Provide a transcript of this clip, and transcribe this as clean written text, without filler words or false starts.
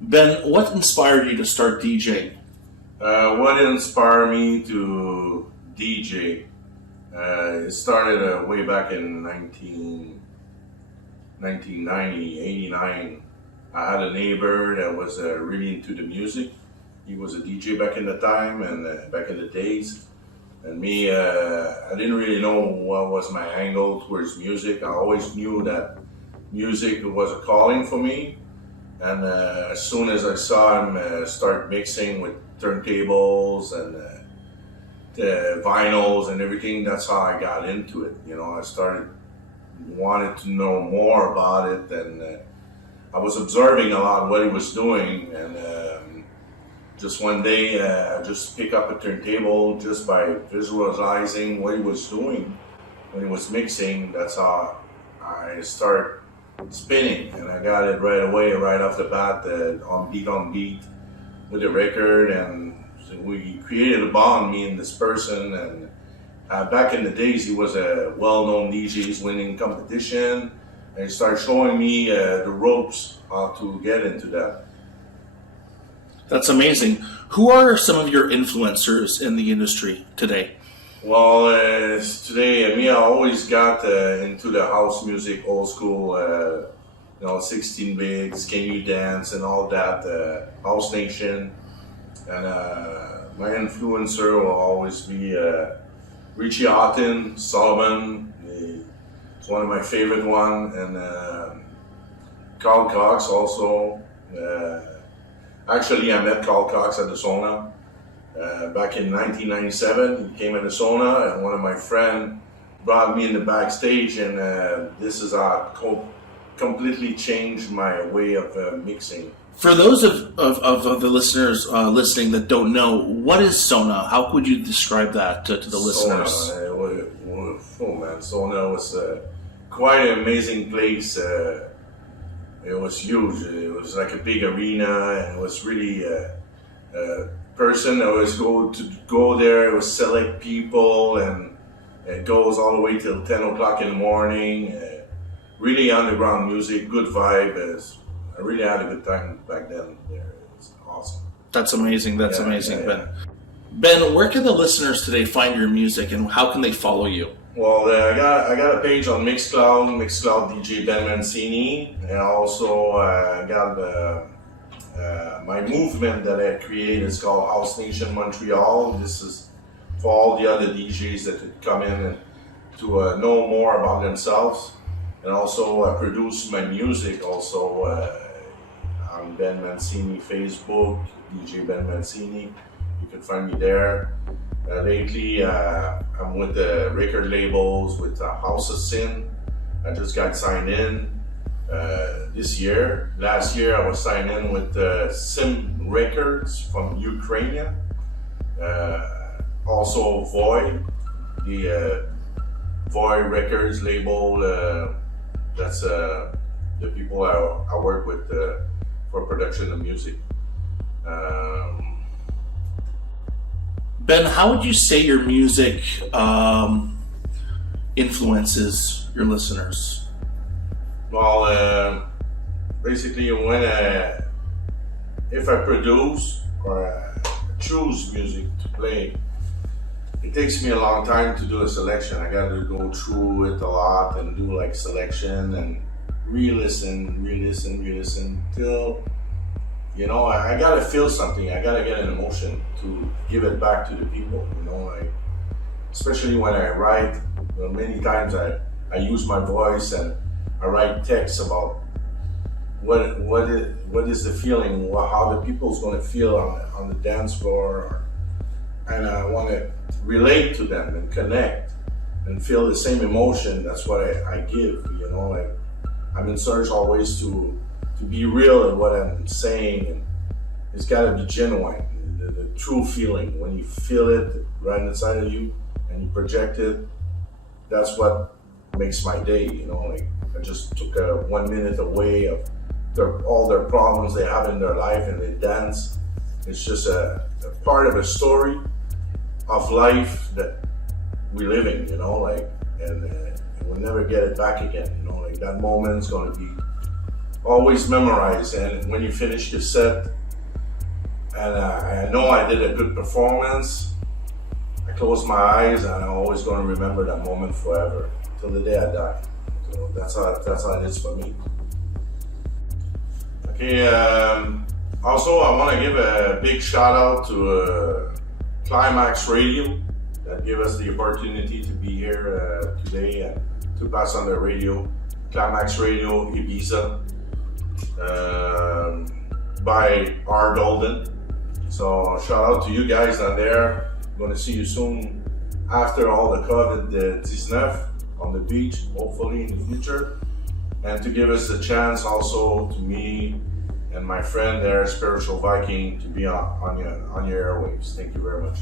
Ben, what inspired you to start DJing? What inspired me to DJ? It started way back in 1990, 89. I had a neighbor that was really into the music. He was a DJ back in the time and back in the days. And me, I didn't really know what was my angle towards music. I always knew that music was a calling for me. And as soon as I saw him start mixing with turntables and vinyls and everything, that's how I got into it. You know, I started wanting to know more about it, and I was observing a lot what he was doing. And just one day, I just picked up a turntable just by visualizing what he was doing when he was mixing. That's how I started spinning, and I got it right away, right off the bat, on beat with the record, and we created a bond, me and this person. And back in the days, he was a well-known DJ, he's winning competition, and he started showing me the ropes how to get into that. That's amazing. Who are some of your influencers in the industry today? Well, today, I always got into the house music, old school, 16 bits, Can You Dance, and all that, House Nation. And my influencer will always be Richie Houghton, Solomon. It's one of my favorite ones, and Carl Cox also. Actually, I met Carl Cox at the Sauna. Back in 1997, he came in the sauna, and one of my friends brought me in the backstage, and this is how it completely changed my way of mixing. For those of the listeners listening that don't know, what is sauna? How would you describe that to the listeners? Sauna was quite an amazing place. It was huge. It was like a big arena, and it was really person that always go there, it was select people, and it goes all the way till 10 o'clock in the morning. Really underground music, good vibe. I really had a good time back then there. It was awesome. That's amazing. That's amazing, Ben. Ben, where can the listeners today find your music, and how can they follow you? Well, I got a page on Mixcloud DJBENMANCINI, and also I got my movement that I created is called House Nation Montreal. This is for all the other DJs that could come in to know more about themselves, and also produce my music also on Ben Mancini Facebook, DJ Ben Mancini. You can find me there. Lately, I'm with the record labels with House of Sin. I just got signed in this year. Last year, I was signed in with Sim Records from Ukraine. Also Voy, the Voy Records label. That's the people I work with for production of music. Ben, how would you say your music influences your listeners? Well, basically, if I produce or choose music to play, it takes me a long time to do a selection. I got to go through it a lot and do like selection and re-listen till, I gotta feel something. I gotta get an emotion to give it back to the people, like, especially when I write. Many times I use my voice and I write text about what is the feeling, how the people's gonna feel on the dance floor, and I want to relate to them and connect and feel the same emotion. That's what I give, like, I'm in search always to be real in what I'm saying, and it's got to be genuine, the true feeling. When you feel it right inside of you and you project it, that's what makes my day, like, I just took 1 minute away of all their problems they have in their life, and they dance. It's just a part of a story of life that we live in, like, and never get it back again. You know, like that moment's going to be always memorized. And when you finish your set, and I know I did a good performance, I close my eyes and I'm always going to remember that moment forever till the day I die. So that's how it is for me. Okay. Also, I want to give a big shout out to Climax Radio that gave us the opportunity to be here today and to pass on the radio. Climax Radio Ibiza by RDOLDAN. So shout out to you guys down there. I'm going to see you soon after all the COVID-19 on the beach, hopefully in the future. And to give us a chance also to me and my friend there, Spiritual Viking, to be on your airwaves. Thank you very much.